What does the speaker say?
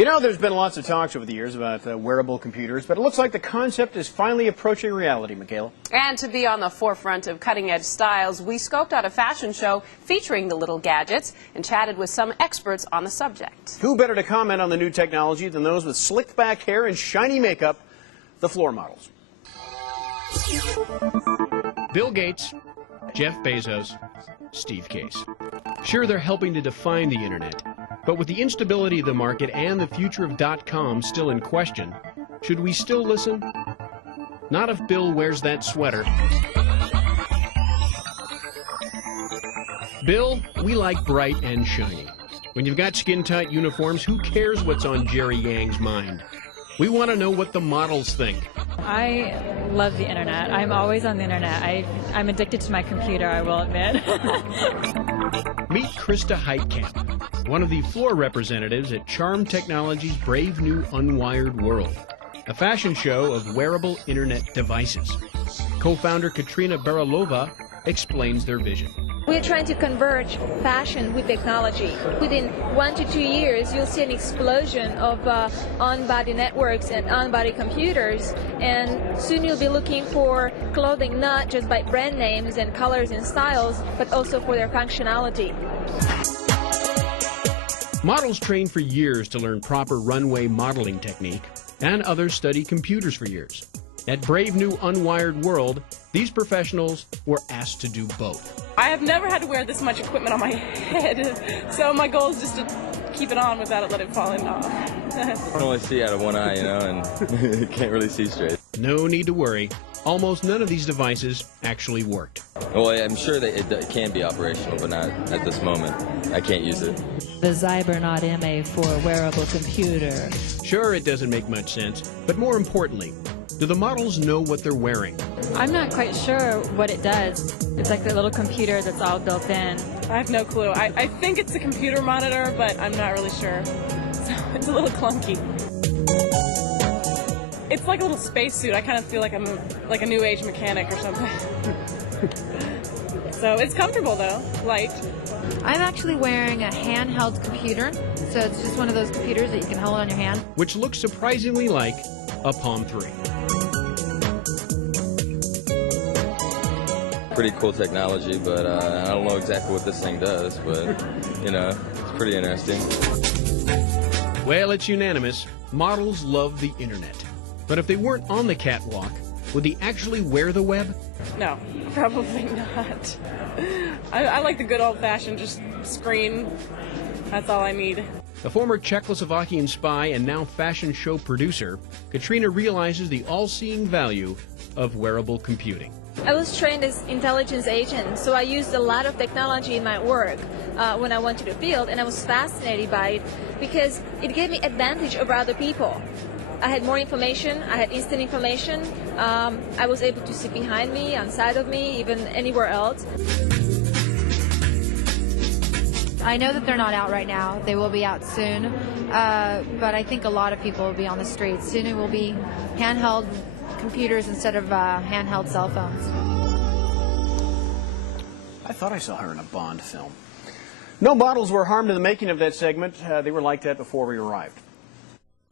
You know, there's been lots of talks over the years about wearable computers, but it looks like the concept is finally approaching reality, Michaela. And to be on the forefront of cutting-edge styles, we scoped out a fashion show featuring the little gadgets and chatted with some experts on the subject. Who better to comment on the new technology than those with slicked back hair and shiny makeup, the floor models. Bill Gates, Jeff Bezos, Steve Case. Sure, they're helping to define the internet, but with the instability of the market and the future of .com still in question, should we still listen? Not if Bill wears that sweater. Bill, we like bright and shiny. When you've got skin-tight uniforms, who cares what's on Jerry Yang's mind? We want to know what the models think. I love the internet. I'm always on the internet. I'm addicted to my computer, I will admit. Meet Krista Heitkamp, one of the floor representatives at Charm Technology's brave new Unwired World, a fashion show of wearable internet devices. Co-founder Katrina Barilova explains their vision. We're trying to converge fashion with technology. Within 1 to 2 years, you'll see an explosion of on-body networks and on-body computers, and soon you'll be looking for clothing not just by brand names and colors and styles, but also for their functionality. Models train for years to learn proper runway modeling technique, and others study computers for years. At Brave New Unwired World, these professionals were asked to do both. I have never had to wear this much equipment on my head, so my goal is just to keep it on without it letting it fall in off. I can only see out of one eye, you know, and can't really see straight. No need to worry. Almost none of these devices actually worked. Well, I'm sure that it can be operational, but not at this moment. I can't use it. The Zybernaut MA for a wearable computer. Sure, it doesn't make much sense, but more importantly, do the models know what they're wearing? I'm not quite sure what it does. It's like the little computer that's all built in. I have no clue. I think it's a computer monitor, but I'm not really sure. So it's a little clunky. It's like a little spacesuit. I kind of feel like I'm like a new age mechanic or something. So it's comfortable though, light. I'm actually wearing a handheld computer, so it's just one of those computers that you can hold on your hand. Which looks surprisingly like a Palm 3. Pretty cool technology, but I don't know exactly what this thing does, but, you know, it's pretty interesting. Well, it's unanimous. Models love the internet. But if they weren't on the catwalk, would they actually wear the web? No, probably not. I like the good old-fashioned just screen. That's all I need. A former Czechoslovakian spy and now fashion show producer, Katrina realizes the all-seeing value of wearable computing. I was trained as intelligence agent, so I used a lot of technology in my work when I went to the field, and I was fascinated by it because it gave me advantage over other people. I had more information, I had instant information, I was able to see behind me, on side of me, even anywhere else. I know that they're not out right now. They will be out soon, but I think a lot of people will be on the streets. Soon it will be handheld computers instead of handheld cell phones. I thought I saw her in a Bond film. No models were harmed in the making of that segment. They were like that before we arrived.